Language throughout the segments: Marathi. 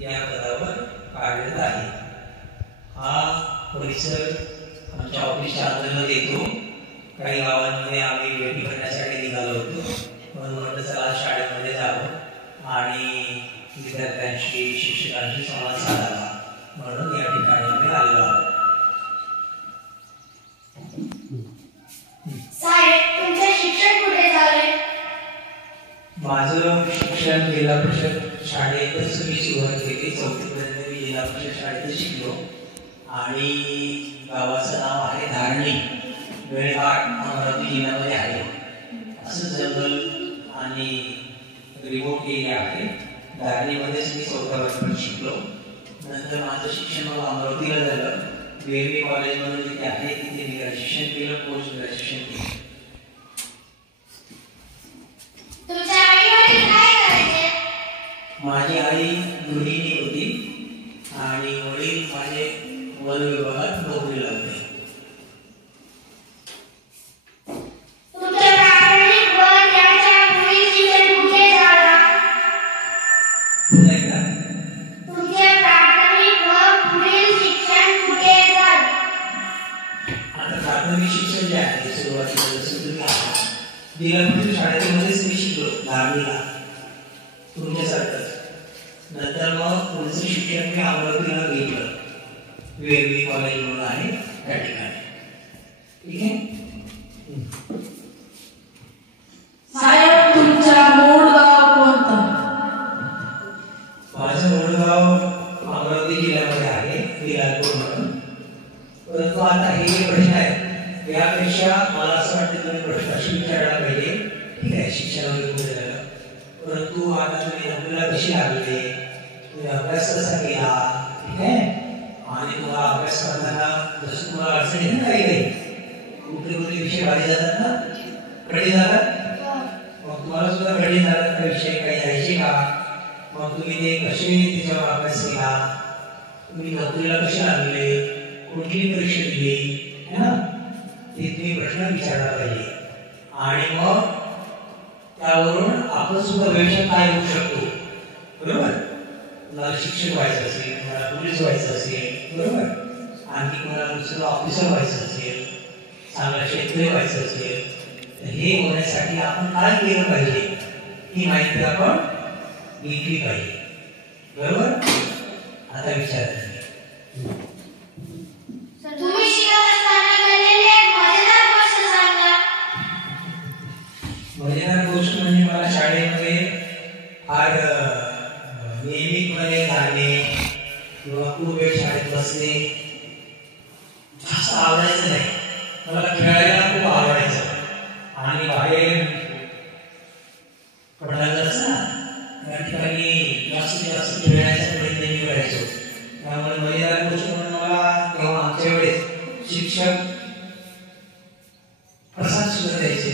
या पदावर कार्यरत आहे. हा परिसर आमच्या ऑफिसच्या अंतर्गत येतो. काही गावांमध्ये आम्ही भेटी करण्यासाठी निघालो होतो, म्हणून म्हटलं चला शाळेमध्ये जावं आणि विद्यार्थ्यांशी शिक्षकांशी संवाद साधावा, म्हणून या ठिकाणी आम्ही आलेलो आहोत. तुमचे शिक्षण कुठे झाले? माझं शिक्षण जिल्हा परिषद शाळेतच मी सुरुवात केली. 4थी पर्यंत मी जिल्हा परिषद शाळेतच शिकलो आणि गावाचं नाव आहे धारणी, वेळघाट, अमरावती जिल्ह्यामध्ये आहे. असं जंगल आणि रिमोट एरिया आहे. धारणीमध्येच मी 4थ्या वर्षापर्यंत शिकलो. नंतर माझं शिक्षण मग अमरावतीला झालं. वेरवी कॉलेजमध्ये जिथे आहे तिथे मी ग्रॅज्युएशन केलं, पोस्ट ग्रॅज्युएशन केलं. तुमच्या आई-वडील काय करायचे? माझी आई गृहिणी होती आणि वडील माझे वन विभागात नोकरीला होते. तुमचे प्राथमिक व त्याच्या पुढील शिक्षण कुठे झालं? पुन्हा एकदा. तुमचे प्राथमिक व पुढील शिक्षण कुठे झाले? आता प्राथमिक शिक्षण जे आहे सुरुवातीला जसं तुम्ही आहात जिल्हा परिषद शाळेमध्येच मी शिकलो धारणीला, तुमच्यासारखंच. नंतर मग पुढचं शिक्षण मी अमरावतीला घेतलं, वेगवेगळी कॉलेज म्हणून आहे त्या ठिकाणी. ठीक आहे. साहेब तुमचा मूळ गाव कोणतं? माझं मूळ गाव अमरावती जिल्ह्यामध्ये आहे, विलासपूर म्हणून. परंतु आता हे जे प्रश्न आहेत यापेक्षा मला असं वाटतं तुम्ही प्रश्न अशी विचारायला पाहिजे. ठीक आहे, शिक्षण वगैरे पुढे झालं, परंतु आता तुम्ही नोकरीला कशी लागले, तुम्ही अभ्यास कसा केला, ठीक आहे, आणि तुम्हाला अभ्यास करताना जसं तुम्हाला अडचण येते काही काही कुठले कुठले विषय भारी जातात ना, कठीण जातात, मग तुम्हाला सुद्धा कठीण जातात त्या विषय काही यायचे का, मग तुम्ही ते कसे त्याच्यावर अभ्यास केला, तुम्ही नोकरीला कसे लागले, कुठली परीक्षा दिली है ना, ते तुम्ही प्रश्न विचारला पाहिजे. आणि मग त्यावरून आपण सुद्धा भविष्यात काय होऊ शकतो, बरोबर. तुम्हाला शिक्षक व्हायचं असेल, तुम्हाला पोलीस व्हायचं असेल, बरोबर, आणखी कोणाला दुसरं ऑफिसर व्हायचं असेल, चांगला शेतकरी व्हायचं असेल, तर हे होण्यासाठी आपण काय केलं पाहिजे ही माहिती आपण घेतली पाहिजे, बरोबर. आता विचार तुम्ही शिकत असताना घडलेली एक मजेदार गोष्ट सांगा. मजेदार गोष्ट म्हणजे मला शाळेमध्ये फार नियमितपणे जाणे किंवा खूप वेळ शाळेत बसणे असं आवडायचं नाही. मला खेळायला खूप आवडायचं आणि बाहेर पडायचं ना त्या ठिकाणी जास्तीत जास्त खेळण्याचा प्रयत्न मी करायचो. त्यामुळे मजेदार गोष्ट म्हणून मला तेव्हा आमच्या वेळेस शिक्षक प्रसाद सुद्धा द्यायचे.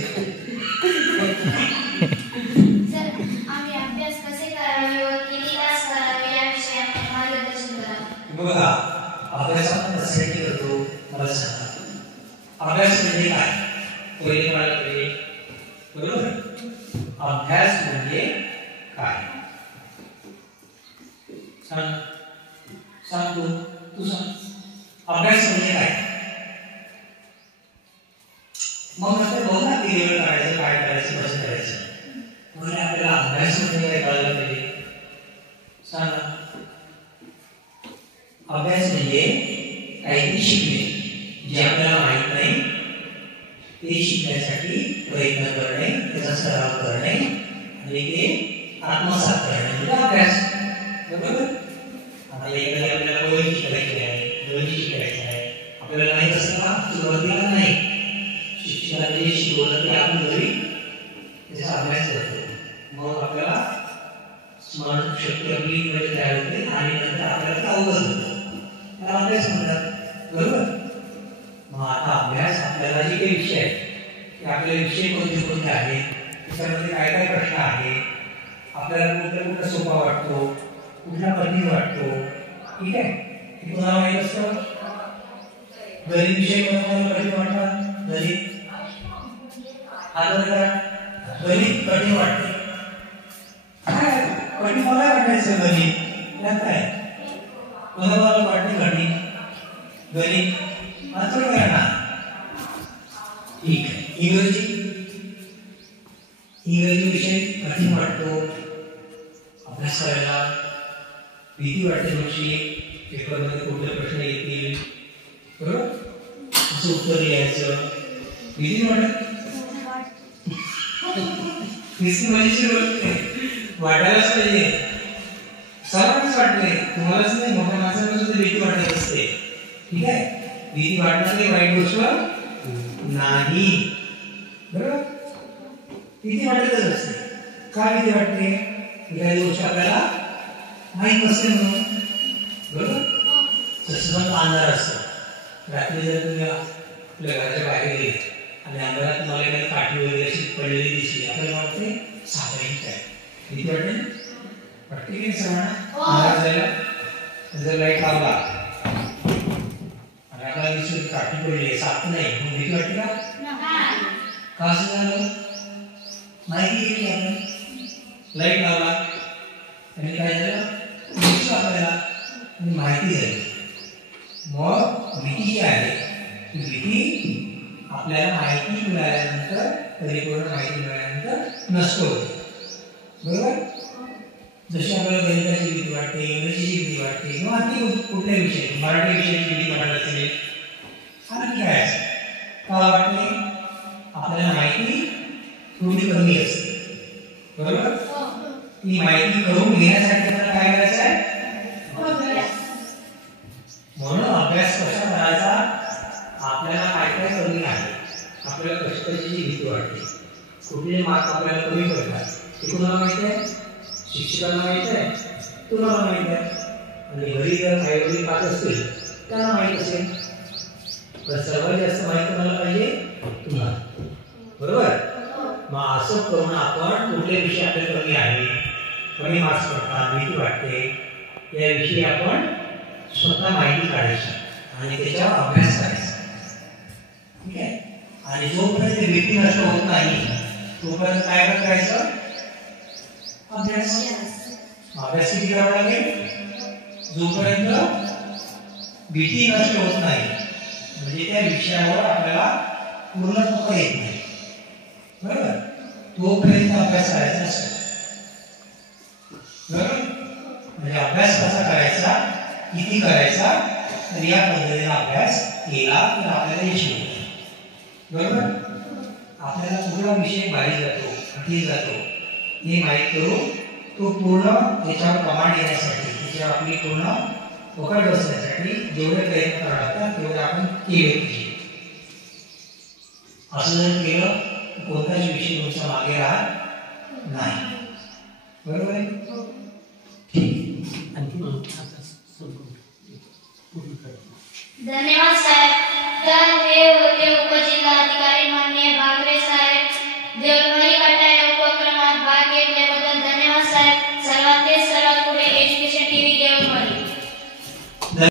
सर, आम्ही अभ्यास कसे करावे व किती तास करावे याविषयी आपण मार्गदर्शन करा. बघा, अभ्यास आपण कशासाठी करतो मला सांगा. अभ्यास म्हणजे काय पहिले कळायला पाहिजे, बरोबर. अभ्यास म्हणजे काय सांग, सांग तू सांग. अभ्यास म्हणजे काय, मग नंतर बोल ना किती वेळ काढायचं, काय करायचं, कसं करायचं. म्हणजे आपल्याला अभ्यास म्हणजे काय कळायला पाहिजे, सांगा. अभ्यास म्हणजे काहीतरी शिकणे, जे आपल्याला माहित नाही ते शिकण्यासाठी प्रयत्न करणे, त्याचा सराव करणे आणि ते आत्मसात करणे म्हणजे अभ्यास, बरोबर. आता एखादी आपल्याला गोळी शिकायची आहे, गणित शिकायचं आहे, आपल्याला माहित असतं का सुरुवातीला नाही, शिक्षकांनी जे शिकवलं ते आपण घरी त्याचा अभ्यास करतो. मग आपल्याला स्मरण शक्ती आपली म्हणजे तयार होते आणि नंतर आपल्याला ते अवगत होतं, त्याला अभ्यास म्हणतात, बरोबर. मग आता अभ्यास आपल्याला जे काही विषय आहेत ते आपले विषय कोणते कोणते आहेत, त्याच्यामध्ये काय काय प्रश्न आहेत, आपल्याला कुठला सोपा वाटतो, कुठला कठीण वाटतो, ठीक आहे, हे तुम्हाला माहित असतं. गणित विषय कोणाला कठीण वाटतात, गणित गणित कठीण वाटते, काय कठीण मला वाटायचं गणित, त्यात काय कोणाला वाटते घडणी गणित मात्र करणार. ठीक आहे. इंग्रजी विषय कठीण वाटतो अभ्यास करायला, भीती वाटते थोडीशी, पेपरमध्ये कुठले प्रश्न येतील बरोबर, असं उत्तर लिहायचं, भीती वाटत वाटायलाच पाहिजे, सर्वांनाच वाटते, तुम्हालाच नाही मोठ्या माणसांना सुद्धा भीती वाटत असते. ठीक आहे. भीती वाटणं काही वाईट गोष्ट नाही बरोबर. भीती वाटतच असते. का भीती वाटते? एखादी गोष्ट आपल्याला माहीत नसते म्हणून बरोबर. तसं अंधार असतो. रात्री जर तुम्ही आपल्या घराच्या बाहेर गेले आणि अंधारात तुम्हाला एखादी काठी वगैरे अशी पडलेली दिसली, आपल्याला वाटते सापडेल काय, भीती वाटते वाटते की नाही सर्वांना? अंधारात जायला जर लाईट लावला आणि आपल्याला दिसली काठी पडली, साप नाही, मग भीती वाटते का? का असं झालं? माहिती घेतली आपण, लाईट लावला आणि काय झालं, दिसलं आपल्याला आणि माहिती झाली. मग भीती जी आहे ती भीती आपल्याला माहिती मिळाल्यानंतर, परिपूर्ण माहिती मिळाल्यानंतर नष्ट होते बरोबर. जशी आपल्याला गणिताची भीती वाटते, इंग्रजीची भीती वाटते किंवा आणखी कुठल्याही विषय, मराठी विषयाची भीती वाटत असेल, आणखी काय असं का वाटते? आपल्याला माहिती थोडी कमी असते बरोबर. ती माहिती करून घेण्यासाठी आपल्याला काय करायचं आहे? म्हणून अभ्यास कसा करायचा? आपल्याला काय काय कमी आहे, आपल्याला कशाची भीती वाटते, कुठले मार्क आपल्याला कमी पडतात, हे कुणाला माहित आहे? शिक्षकांना माहित आहे, तुम्हाला माहित आहे, आणि घरी जर काही वडील पाहत असतील त्यांना माहित असेल. पण सर्वात जास्त माहिती कोणाला पाहिजे? तुम्हाला बरोबर. मग असं करून आपण कुठले विषय आपल्याला कमी आहे, कमी मार्क्स पडतात, भीती वाटते, याविषयी आपण स्वतः माहिती काढायची आणि त्याच्यावर अभ्यास करायचा. ठीक आहे. आणि जोपर्यंत भीती नष्ट होत नाही तोपर्यंत काय करायचं? अभ्यास. अभ्यास किती करावा लागेल? जोपर्यंत भीती नष्ट होत नाही, म्हणजे त्या विषयावर आपल्याला पूर्णत्व येत नाही बरोबर, तोपर्यंत अभ्यास करायचा असतो बरोबर. म्हणजे अभ्यास कसा करायचा, किती करायचा, तर या पद्धतीने अभ्यास केला तर आपल्याला यश मिळतं बरोबर. आपल्याला कुठला विषय भारी जातो, कठीण जातो हे माहीत करून तो पूर्ण त्याच्यावर कमांड येण्यासाठी, त्याच्यावर आपली पूर्ण पकड बसण्यासाठी जेवढे प्रयत्न करावे लागतात तेवढे आपण केले पाहिजे. असं जर केलं तर कोणताच विषय तुमचा मागे राहत नाही बरोबर आहे. धन्यवाद साहेब. तर हे